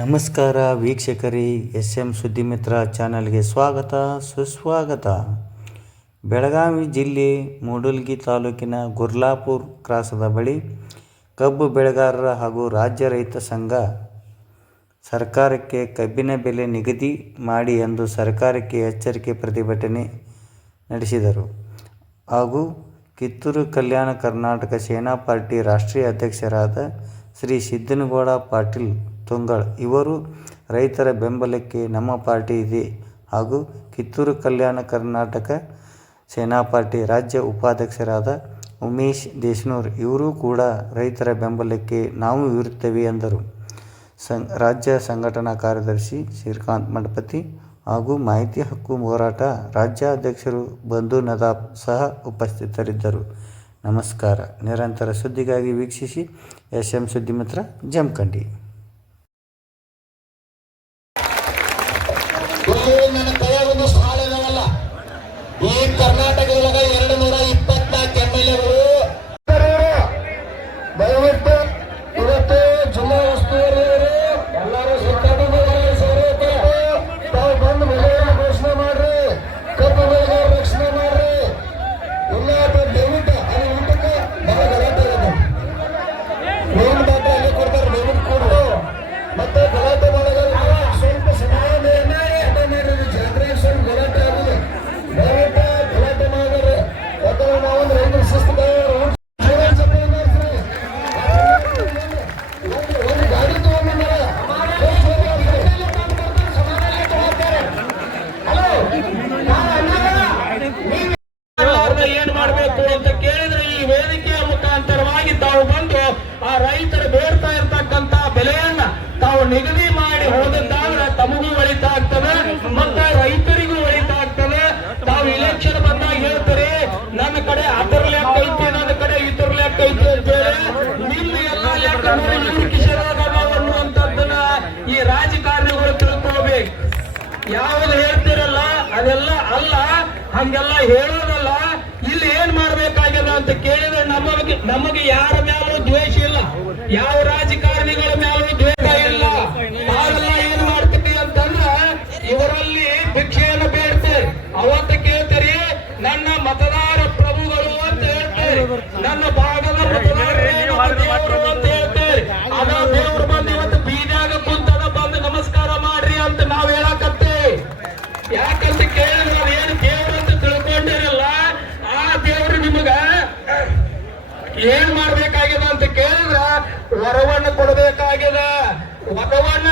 ನಮಸ್ಕಾರ ವೀಕ್ಷಕರೇ S M ಸುದ್ದಿಮಿತ್ರ ಚಾನಲ್ಗೆ ಸ್ವಾಗತ, ಸುಸ್ವಾಗತ. ಬೆಳಗಾವಿ ಜಿಲ್ಲೆ ಮೂಡಲ್ಗಿ ತಾಲೂಕಿನ ಗುರ್ಲಾಪುರ್ ಕ್ರಾಸದ ಬಳಿ ಕಬ್ಬು ಬೆಳೆಗಾರರ ಹಾಗೂ ರಾಜ್ಯ ರೈತ ಸಂಘ ಸರ್ಕಾರಕ್ಕೆ ಕಬ್ಬಿನ ಬೆಲೆ ನಿಗದಿ ಮಾಡಿ ಎಂದು ಸರ್ಕಾರಕ್ಕೆ ಎಚ್ಚರಿಕೆ ಪ್ರತಿಭಟನೆ ನಡೆಸಿದರು. ಹಾಗೂ ಕಿತ್ತೂರು ಕಲ್ಯಾಣ ಕರ್ನಾಟಕ ಸೇನಾ ಪಾರ್ಟಿ ರಾಷ್ಟ್ರೀಯ ಅಧ್ಯಕ್ಷರಾದ ಶ್ರೀ ಸಿದ್ದನಗೌಡ ಪಾಟೀಲ್ ತುಂಗಳ್. ಇವರು ರೈತರ ಬೆಂಬಲಕ್ಕೆ ನಮ್ಮ ಪಾರ್ಟಿ ಇದೆ. ಹಾಗೂ ಕಿತ್ತೂರು ಕಲ್ಯಾಣ ಕರ್ನಾಟಕ ಸೇನಾ ಪಾರ್ಟಿ ರಾಜ್ಯ ಉಪಾಧ್ಯಕ್ಷರಾದ ಉಮೇಶ್ ದೇಶನೂರ್ ಇವರೂ ಕೂಡ ರೈತರ ಬೆಂಬಲಕ್ಕೆ ನಾವು ಇರುತ್ತೇವೆ ಎಂದರು. ಸಂ ರಾಜ್ಯ ಸಂಘಟನಾ ಕಾರ್ಯದರ್ಶಿ ಶ್ರೀಕಾಂತ್ ಮಂಡಪತಿ ಹಾಗೂ ಮಾಹಿತಿ ಹಕ್ಕು ಹೋರಾಟ ರಾಜ್ಯಾಧ್ಯಕ್ಷರು ಬಂಧು ನದಾಬ್ ಸಹ ಉಪಸ್ಥಿತರಿದ್ದರು. ನಮಸ್ಕಾರ. ನಿರಂತರ ಸುದ್ದಿಗಾಗಿ ವೀಕ್ಷಿಸಿ ಎಸ್ ಎಂ ಸುದ್ದಿಮಿತ್ರ ಜಮಖಂಡಿ. ಈ ಕರ್ನಾಟಕದೊಳಗ ಹಂಗೆಲ್ಲ ಹೇಳೋದಲ್ಲ, ಇಲ್ಲಿ ಏನ್ ಮಾಡ್ಬೇಕಾಗ್ಯದ ಅಂತ ಕೇಳಿದ್ರೆ ನಮಗೆ ನಮಗೆ ಯಾರ ಮೇಲೂ ದ್ವೇಷ ಇಲ್ಲ. ಯಾವ ರಾಜಕಾರಣಿಗಳ ಮೇಲೂ ದ್ವೇಷ ಇಲ್ಲ. ನಾವೆಲ್ಲ ಏನ್ ಮಾಡ್ತೀವಿ ಅಂತಂದ್ರೆ ಇವರಲ್ಲಿ ಭಿಕ್ಷೆಯನ್ನು ಬೇಡ್ತೇವೆ ಅವತ್ತ ಕೇಳ್ತೀರಿ, ನನ್ನ ಮತದಾರ ಪ್ರಭುಗಳು ಅಂತ ಹೇಳ್ತಾರೆ. ನನ್ನ ಭಾಗದ ಮತದಾರರು ಅಂತ ಹೇಳ್ತಾರೆ. ಅದ ದೇವರು ಬಂದು ವರವನ್ನ ಕೊಡಬೇಕಾಗಿದೆ. ವರವನ್ನ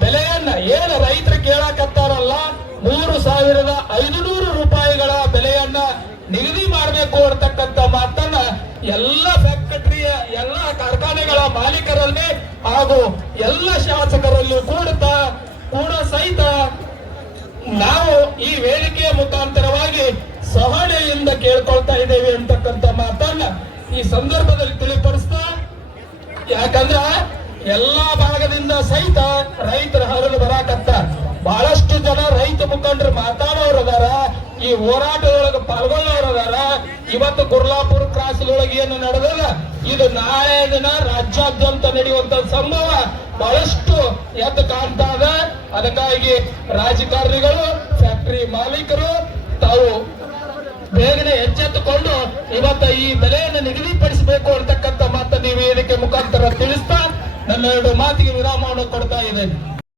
ಬೆಲೆಯನ್ನ ಏನು ರೈತರು ಕೇಳಕತ್ತಾರಲ್ಲ, ಮೂರು ಸಾವಿರದ ಐದುನೂರು ರೂಪಾಯಿಗಳ ಬೆಲೆಯನ್ನ ನಿಗದಿ ಮಾಡಬೇಕು ಅಂತಕ್ಕಂಥ ಮಾತನ್ನ ಎಲ್ಲ ಫ್ಯಾಕ್ಟರಿಯ ಎಲ್ಲ ಕಾರ್ಖಾನೆಗಳ ಮಾಲೀಕರಲ್ಲಿ ಹಾಗೂ ಎಲ್ಲ ಶಾಸಕರಲ್ಲೂ ಕೂಡುತ್ತಾ ಕೂಡ ಸಹಿತ ನಾವು ಈ ವೇದಿಕೆಯ ಮುಖಾಂತರವಾಗಿ ಸಹನೆಯಿಂದ ಕೇಳ್ಕೊಳ್ತಾ ಇದ್ದೇವೆ ಅಂತಕ್ಕಂಥ ಮಾತನ್ನ ಈ ಸಂದರ್ಭದಲ್ಲಿ ತಿಳಿಪಡಿಸ್ತಾ, ಯಾಕಂದ್ರ ಎಲ್ಲಾ ಭಾಗದಿಂದ ಸಹಿತ ರೈತರ ಹರಿದು ಬರಾಕತ್ತ ಬಹಳಷ್ಟು ಜನ ರೈತ ಮುಖಂಡರು ಮಾತಾಡೋರು ಅದಾರ. ಈ ಹೋರಾಟದೊಳಗೆ ಪಾಲ್ಗೊಳ್ಳೋರು ಅದಾರ. ಇವತ್ತು ಗುರ್ಲಾಪುರ ಕ್ರಾಸ್ ಒಳಗೆ ಏನು ನಡೆದದ? ಇದು ನಾಳೆ ದಿನ ರಾಜ್ಯಾದ್ಯಂತ ನಡೆಯುವಂತ ಸಂಭವ. ಬಹಳಷ್ಟು ಎದ್ದು ಕಾಣ್ತಾ ಇದೆ ಅದಕ್ಕಾಗಿ ರಾಜಕಾರಣಿಗಳು, ಫ್ಯಾಕ್ಟರಿ ಮಾಲೀಕರು, ತಾವು ಬೇಗನೆ ಎಚ್ಚೆತ್ತುಕೊಂಡು ಇವತ್ತ ಈ ಬೆಲೆಯನ್ನು ನಿಗದಿಪಡಿಸಬೇಕು ಅಂತಕ್ಕಂಥ ಮಾತನ್ನು ನೀವು ಇದಕ್ಕೆ ಮುಖಾಂತರ ತಿಳಿಸ್ತಾ ನನ್ನೆರಡು ಮಾತಿಗೆ ವಿರಾಮವನ್ನು ಕೊಡ್ತಾ ಇದ್ದೇನೆ.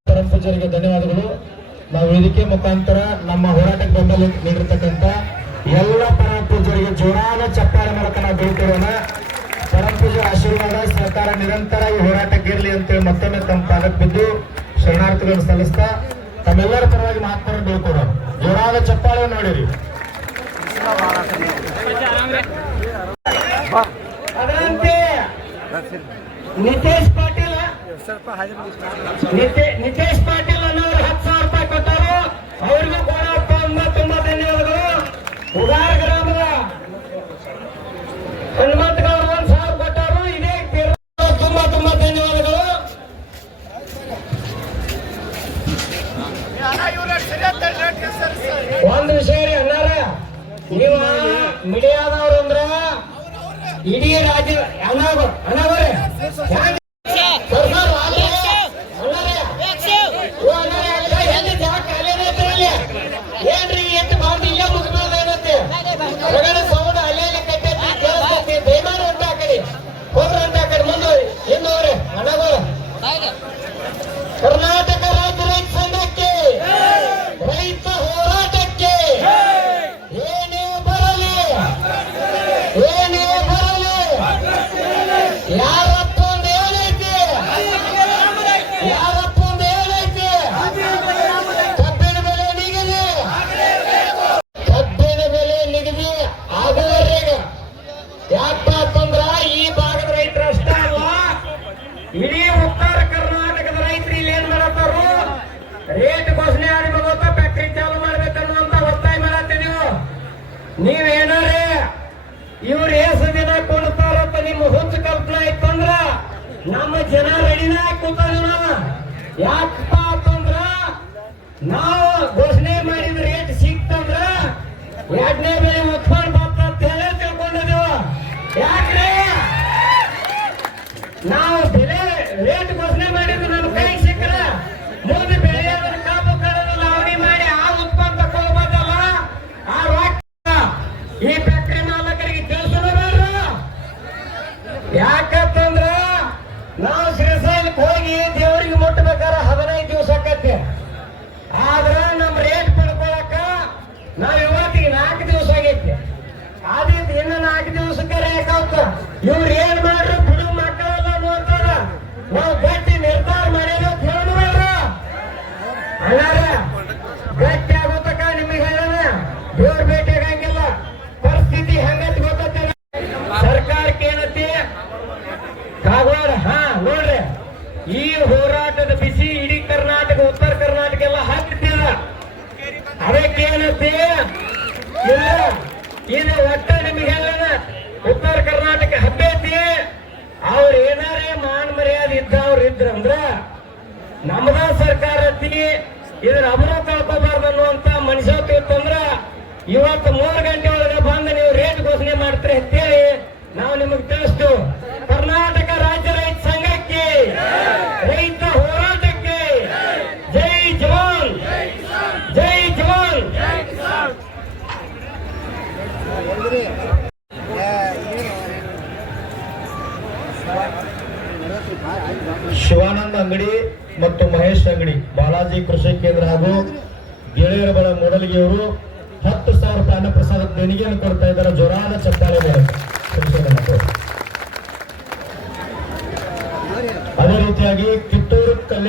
ಶರತ್ ಪೂಜಾರಿಗೆ ಧನ್ಯವಾದಗಳು. ನಾವು ವೇದಿಕೆ ಮುಖಾಂತರ ನಮ್ಮ ಹೋರಾಟಕ್ಕೆ ಬೆಂಬಲ ನೀಡಿರ್ತಕ್ಕಂಥ ಎಲ್ಲ ಪರಮ ಪೂಜರಿಗೆ ಜೋರಾದ ಚಪ್ಪಾಳೆ ಮೂಲಕ ನಾವು ಬೀಳ್ತಿರೋಣ ಪರಮ ಪೂಜರ ಆಶೀರ್ವಾದ ಸರ್ಕಾರ ನಿರಂತರ ಈ ಹೋರಾಟಕ್ಕಿರಲಿ ಅಂತೇಳಿ ಮತ್ತೊಮ್ಮೆ ತಮ್ಮ ಪಾದಕ್ಕೆ ಬಿದ್ದು ಶರಣಾರ್ಥಿಗಳನ್ನು ಸಲ್ಲಿಸ್ತಾ ತಮ್ಮೆಲ್ಲರ ಪರವಾಗಿ ಮಹಾತ್ಮರನ್ನು ಬೀಳ್ಕೊಡೋಣ. ಜೋರಾದ ಚಪ್ಪಾಳೆ ನೋಡಿರಿ. ನಿತೇಶ್ ಪಾಟೀಲ್ ನಿತೇಶ್ ಪಾಟೀಲ್ ಅನ್ನೋರು ಹತ್ತು ಸಾವಿರ ರೂಪಾಯಿ ಕೊಟ್ಟರು. ಅವ್ರಿಗೂ ಕೂಡ ತುಂಬಾ ತುಂಬಾ ಧನ್ಯವಾದಗಳು. ಉದಾರ ಗ್ರಾಮದ ಹನುಮಂತ ಒಂದ್ ಸಾವಿರ ಕೊಟ್ಟರು. ಇದೇ ತುಂಬಾ ತುಂಬಾ ಧನ್ಯವಾದಗಳು. ಒಂದು ವಿಷಯ ರೀ ಅನ್ನಾರ ನೀವು ಮೀಡಿಯಾದವ್ರು ಅಂದ್ರ ಇಡೀ ರಾಜ್ಯ Тархан! Yeah.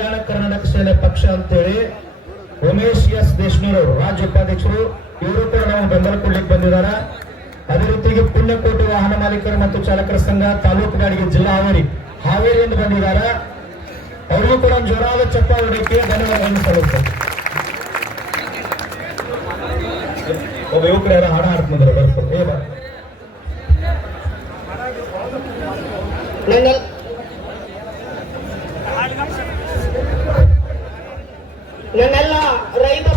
ಕಲ್ಯಾಣ ಕರ್ನಾಟಕ ಸೇನೆ ಪಕ್ಷ ಅಂತೇಳಿ ಉಮೇಶ್ ಎಸ್ ದೇಶ್ನೂರ್ ರಾಜ್ಯ ಉಪಾಧ್ಯಕ್ಷರು, ಇವರು ಕೂಡ ನಾವು ಬೆಂಬಲ ಕೊಡ್ಲಿಕ್ಕೆ ಬಂದಿದ್ದಾರೆ. ಅದೇ ರೀತಿಗೆ ಪುಣ್ಯಕೋಟಿ ವಾಹನ ಮಾಲೀಕರು ಮತ್ತು ಚಾಲಕರ ಸಂಘ ತಾಲೂಕು ಗಾಡಿಗೆ ಜಿಲ್ಲಾ ಹಾವೇರಿ, ಹಾವೇರಿಯಿಂದ ಬಂದಿದ್ದಾರೆ. ಅವರು ಕೂಡ ಜೋರಾದ ಚಪ್ಪಾಳಿಕೆ ಧನ್ಯವಾದಗಳನ್ನು ಸಲ್ಲಿಸ್ತಾರೆ ಒಬ್ಬ ಯುವಕರು ಯಾರ ಹಣ ಹಾಡ್ತಿದ್ದಾರೆ ಬರ್ತಾರೆ. ನನ್ನ ನನ್ನೆಲ್ಲ ರೈತ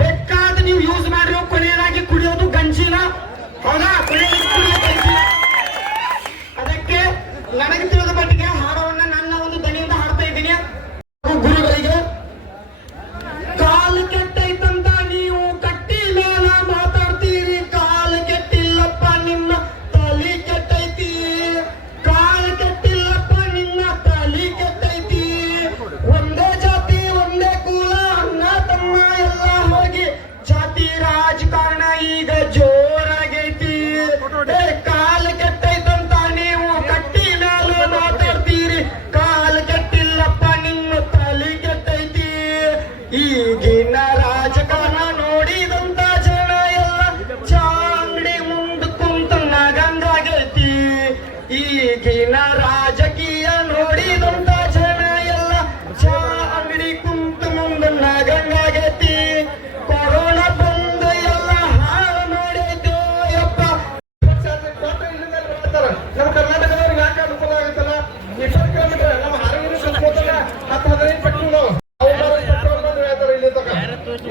ಬೇಕಾದ ನೀವು ಯೂಸ್ ಮಾಡಿರೋ ಕೊನೆಯದಾಗಿ ಕುಡಿಯೋದು ಗಂಜಿನ ಹೌದಾ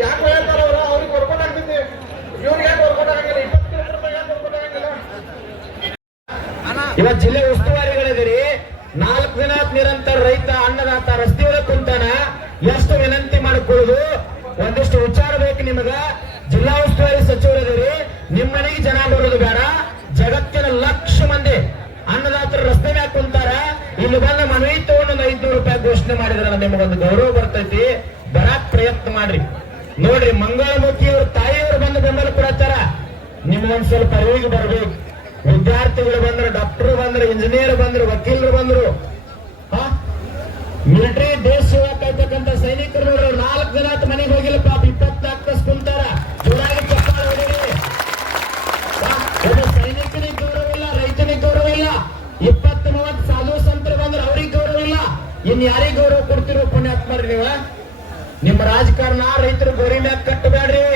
ಯಾಕೆ ಹೇಳ್ತಾರ ಅವರು ಅವ್ರಿಗೆ ವರ್ಕೌಟ್ ಆಗ್ತೈತಿ ಇವ್ರಿಗೆ ಯಾಕೆ ವರ್ಕೌಟ್ ಆಗಂಗಿಲ್ಲ ಇಪ್ಪತ್ತು ಕಿಲೋಮೀಟರ್ ಯಾಕೆ ವರ್ಕೌಟ್ ಆಗಂಗಿಲ್ಲ ಇವತ್ ಜಿಲ್ಲೆ ಉಸ್ತುವಾರಿಗಳಿದಿರಿ ನಾಲ್ಕು ದಿನ ನಿರಂತರ ರೈತ ಅನ್ನದಾತ ರಸ್ತೆಯೊಳಗೆ ಕುಂತಾನ. ಎಷ್ಟು ವಿನಂತಿ ಮಾಡಿಕೊಳ್ಳುದು? ಒಂದಿಷ್ಟು ವಿಚಾರ ಬೇಕು ನಿಮಗ. ಜಿಲ್ಲಾ ಉಸ್ತುವಾರಿ ಸಚಿವರಿದಿರಿ ನಿಮ್ಮನೆಗೆ ಜನ ಬರೋದು ಬೇಡ. ಜಗತ್ತಿನ ಲಕ್ಷ ಮಂದಿ ಅನ್ನದಾತರು ರಸ್ತೆ ಮ್ಯಾಗ ಕುಂತಾರ. ಇಲ್ಲಿ ಬಂದ ಮನವಿ ತಗೊಂಡು ಒಂದು ಐದ್ನೂರು ರೂಪಾಯಿ ಘೋಷಣೆ ಮಾಡಿದ್ರ ನಿಮಗೊಂದು ಗೌರವ ಬರ್ತೈತಿ. ಬರಾಕ್ ಪ್ರಯತ್ನ ಮಾಡ್ರಿ. ನೋಡ್ರಿ, ಮಂಗಳಮುಖಿ ಅವ್ರ ತಾಯಿಯವರು ಬಂದು ಬೆಂಬಲ ಕೊಡತ್ತಾರ. ನಿಮ್ಗೊಂದ್ ಸ್ವಲ್ಪ ಅರಿವಿಗೆ ಬರ್ಬೇಕು. ವಿದ್ಯಾರ್ಥಿಗಳು ಬಂದ್ರು ಡಾಕ್ಟರ್ ಬಂದ್ರು ಇಂಜಿನಿಯರ್ ಬಂದ್ರು, ವಕೀಲರು ಬಂದ್ರು. ರಾಜಕಾರಣ ರೈತರ ಗೋರಿ ಮ್ಯಾಗ ಕಟ್ಟಬೇಡ್ರಿ.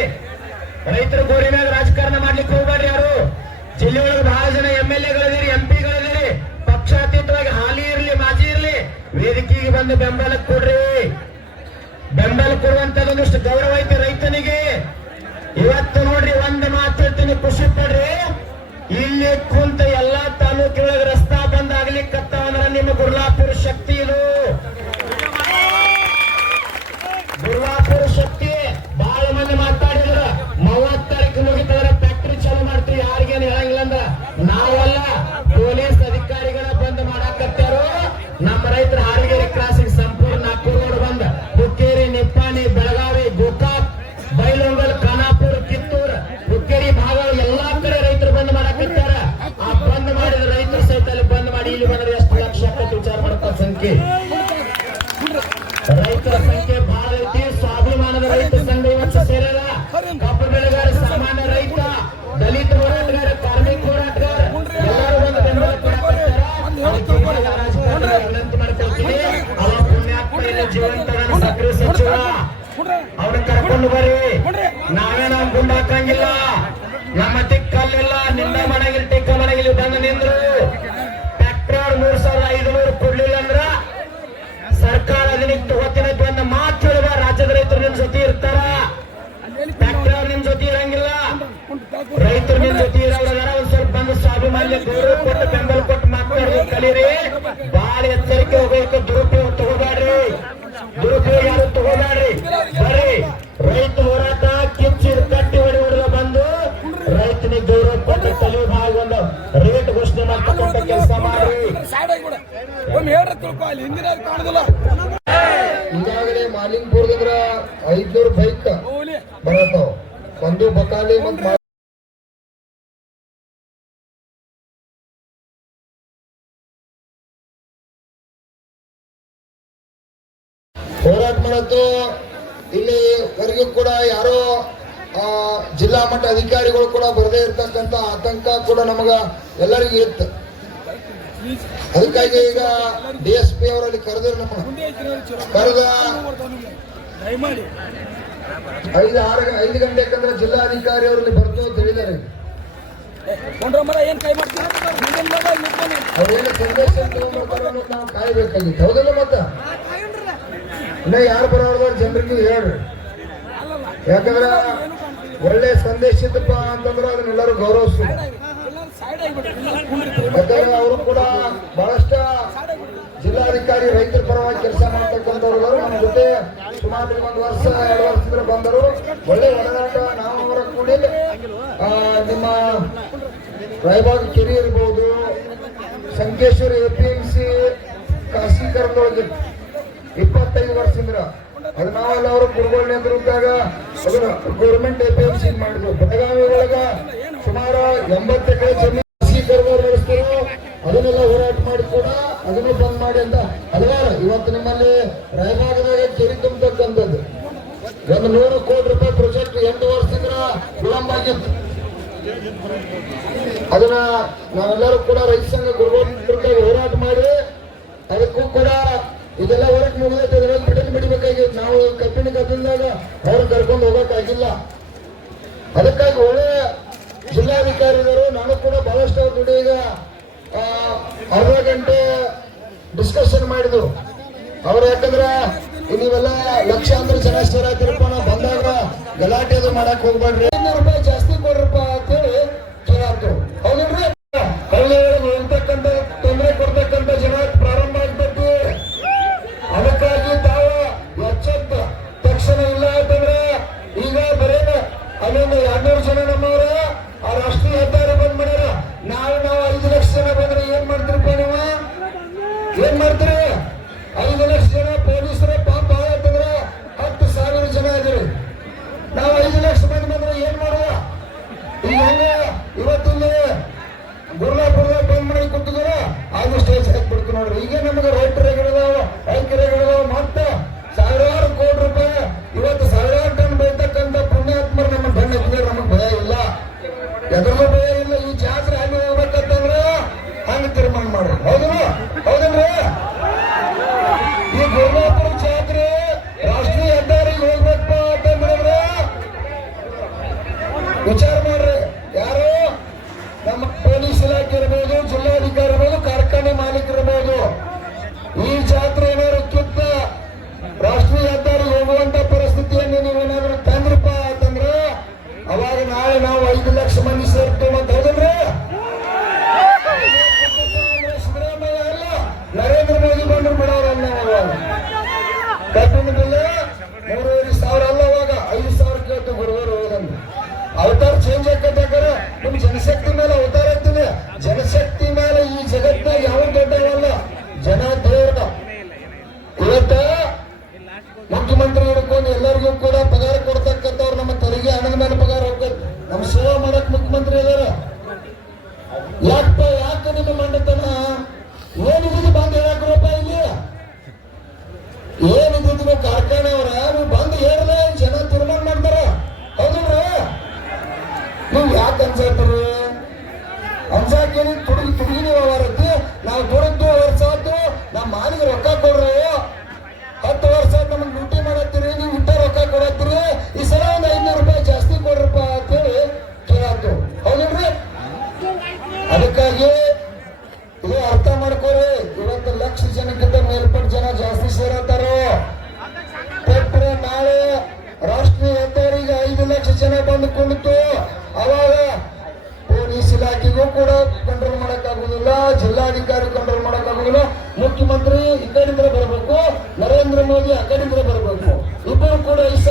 ರೈತರ ಗೋರಿ ಮ್ಯಾಗ ರಾಜಕಾರಣ ಮಾಡ್ಲಿಕ್ಕೆ ಹೋಗ್ಬೇಡ್ರಿ ಯಾರು? ಜಿಲ್ಲೆಯೊಳಗೆ ಬಹಳ ಜನ ಎಂ ಎಲ್ ಎಗಳಿದಿರಿ ಎಂ ಪಕ್ಷಾತೀತವಾಗಿ ಹಾಲಿ ಇರ್ಲಿ, ಮಾಜಿ ಇರ್ಲಿ, ವೇದಿಕೆಗೆ ಬಂದು ಬೆಂಬಲ ಕೊಡ್ರಿ. ಬೆಂಬಲ ಕೊಡುವಂತದೊಂದಿಷ್ಟು ಗೌರವ ಐತಿ ಅಲ್ಲಿ ಬಂದ್ ಕಲೀರಿ ಬಾಳ ಎಚ್ಚರಿಕೆ ಹೋಗಬೇಕು. ದುರುಪಯೋಗ ತಗೋಬೇಡ್ರಿ ದುರುಪಯೋಗ ಯಾರು ತಗೋಬೇಡ್ರಿ ಬರ್ರಿ. ರೈತ ಹೋರಾಟ ಕಿಚ್ಚಿ ಕಟ್ಟಿ ಹೊಡಿ ಹೊಡೆದ ಬಂದು ರೈತನಿಗೆ ಗೌರವ ಕೊಟ್ಟು ತಲೆ ಭಾಗ ಒಂದು ರೇಟ್ ಘೋಷಣೆ ಮಾಡ್ತಕ್ಕಂಥ ಕೆಲಸ ಮಾಡ್ರಿ. ಈಗಾಗಲೇ ಮಾಲಿಂಗ್ಪುರದ್ರ ಐದ್ನೂರು ಬೈಕ್ ಬರತಾವ ಒಂದು ಬಕಾಲಿ ಮತ್ ಹೋರಾಟ ಮಾಡತ್ತು ಇಲ್ಲಿವರೆಗೂ ಕೂಡ ಯಾರೋ ಆ, ಜಿಲ್ಲಾ ಮಟ್ಟ ಅಧಿಕಾರಿಗಳು ಕೂಡ ಬರದೇ ಇರ್ತಕ್ಕಂಥ ಆತಂಕ ಕೂಡ ನಮಗ ಎಲ್ಲರಿಗೂ ಇತ್ತು ಅದಕ್ಕಾಗಿ ಈಗ ಡಿ ಎಸ್ ಪಿ ಅವರಲ್ಲಿ ಕರೆದ್ರು ನಮ್ಮ ಕರೆದ ಐದು ಆರು ಐದು ಗಂಟೆ ಯಾಕಂದ್ರೆ ಜಿಲ್ಲಾಧಿಕಾರಿ ಅವರಲ್ಲಿ ಬರ್ತು ಅಂತ ಹೇಳಿದ್ದಾರೆ. ಅವ್ರೇನು ಸಂದೇಶ ತಗೊಂಡ್ಬರ್ತಾರೋ ನಾವು ಕಾಯ್ಬೇಕಾಗಿತ್ತು. ಹೌದಲ್ಲ ಮತ್ತ? ಇನ್ನ ಯಾರು ಬರೋದ್ರ ಜನರಿಗೆ ಹೇಳ್ರಿ. ಯಾಕಂದ್ರೆ ಒಳ್ಳೆ ಸಂದೇಶ ಇದ್ದಪ್ಪ ಅಂತಂದ್ರೆ ಅದನ್ನೆಲ್ಲರೂ ಗೌರವಿಸ್ತು ಯಾಕಂದ್ರೆ ಅವರು ಕೂಡ ಬಹಳಷ್ಟ ಜಿಲ್ಲಾಧಿಕಾರಿ ರೈತರ ಪರವಾಗಿ ಕೆಲಸ ಮಾಡ್ತಕ್ಕಂಥವ್ರು ನಮ್ಮ ಜೊತೆ ಸುಮಾರು ಒಂದು ವರ್ಷ, ಎರಡು ವರ್ಷದಿಂದ ಬಂದರು. ಒಳ್ಳೆ ಒಡನಾಟ ನಾವು ಅವರ ಕೂಡಿ ನಿಮ್ಮ ರಾಯಬಾಗ್ ಕೆರೆ ಇರ್ಬೋದು, Sankeshwar A P M C ಖಾಸಗೀಕರಣದೊಳಗೆ ಇಪ್ಪತ್ತೈದು ವರ್ಷ ಅಂದ್ರ. ಅದು ನಾವೆಲ್ಲ ಅವರು ಗುರುಗಳನ್ನ ಇದ್ದಾಗ ಅದನ್ನ ಗೌರ್ಮೆಂಟ್ ಎಪಿಎಂಸಿ ಮಾಡಿದ್ರು. ಬೆಳಗಾವಿ ಒಳಗ ಸುಮಾರು ಎಂಬತ್ತು ಎಕರೆ ಜಮೀನು ಕರ್ವಾರ್ ನಡೆಸ್ತಿರು, ಅದನ್ನೆಲ್ಲ ಹೋರಾಟ ಮಾಡಿ ಕೂಡ ಅದನ್ನು ಬಂದ್ ಮಾಡಿ ಅಂತ ಹಲವಾರು. ಇವತ್ತು ನಿಮ್ಮಲ್ಲಿ ರಾಯಭಾಗದಾಗ ಕೆರಿ ತುಂಬತಕ್ಕಂಥದ್ದು. ಒಂದು ನೂರು ಕೋಟಿ ರೂಪಾಯಿ ಪ್ರೊಜೆಕ್ಟ್ ಎಂಟು ವರ್ಷದಿಂದ ವಿಳಂಬ ಆಗಿತ್ತು. ಅದನ್ನ ನಾವೆಲ್ಲರೂ ಕೂಡ ರೈತ ಸಂಘ ಗುರುಗಳ ಹೋರಾಟ ಮಾಡಿ, ಅದಕ್ಕೂ ಕೂಡ ಇದೆಲ್ಲ ಹೊರಗೆ ಮುಗಿದೈತೆ ಅದರಲ್ಲಿ ಬಿಡಲ್ ಬಿಡಬೇಕಾಗಿತ್ತು ನಾವು ಕಬ್ಬಿಣ ಗದ್ದಲದಾಗ ಅವ್ರನ್ನ ಕರ್ಕೊಂಡು ಹೋಗಕ್ಕಾಗಿಲ್ಲ. ಅದಕ್ಕಾಗಿ ಒಳ್ಳೆ ಜಿಲ್ಲಾಧಿಕಾರಿಗಳು, ನಾನು ಕೂಡ ಬಹಳಷ್ಟು ಅವ್ರ ಜೊತೆ ಈಗ ಅರ್ಧ ಗಂಟೆ ಡಿಸ್ಕಷನ್ ಮಾಡಿದ್ರು. ಅವ್ರು ಯಾಕಂದ್ರೆ ನೀವೆಲ್ಲ ಲಕ್ಷಾಂತರ ಜನ ಸೇರಾತಿರಪ್ಪ ಬಂದಾಗ ಗಲಾಟೆ ಅದು ಮಾಡಕ್ ಹೋಗ್ಬೇಡ್ರಿ. ರೂಪಾಯಿ ಜಾಸ್ತಿ ಕೊಡ್ರಪ್ಪ ಅಂತೇಳಿ ಹಾಕ್ಬಿಡ್ತು ನೋಡ್ರಿ. ಈಗ ನಮಗೆ ರೈತ ರೇಗಳಿದಾವ ಐಕ್ಯ ರೇಗಳಿದಾವ, ಮತ್ತ ಸಾವಿರಾರು ಕೋಟಿ ರೂಪಾಯಿ. ಇವತ್ತು ಸಾವಿರಾರು ಟನ್ ಬೈತಕ್ಕಂತ ಪುಣ್ಯಾತ್ಮರು ನಮ್ಮ ಬೆನ್ನ ಎತ್ತಿದ್ರೆ ನಮಗೆ ಭಯ ಇಲ್ಲ. ಎದ್ರಲ್ಲೂ ಜನ ಬಂದು ಕುಳಿತು ಅವಾಗ ಪೊಲೀಸ್ ಇಲಾಖೆಗೂ ಕೂಡ ಕಂಟ್ರೋಲ್ ಮಾಡಕ್ಕಾಗುದಿಲ್ಲ ಜಿಲ್ಲಾಧಿಕಾರಿ ಕಂಟ್ರೋಲ್ ಮಾಡಕ್ಕಾಗುದಿಲ್ಲ ಮುಖ್ಯಮಂತ್ರಿ ಈ ಕಡೆಯಿಂದ ಬರಬೇಕು, ನರೇಂದ್ರ ಮೋದಿ ಆ ಕಡೆಯಿಂದ ಬರಬೇಕು. ಇಬ್ಬರು ಕೂಡ ಐದು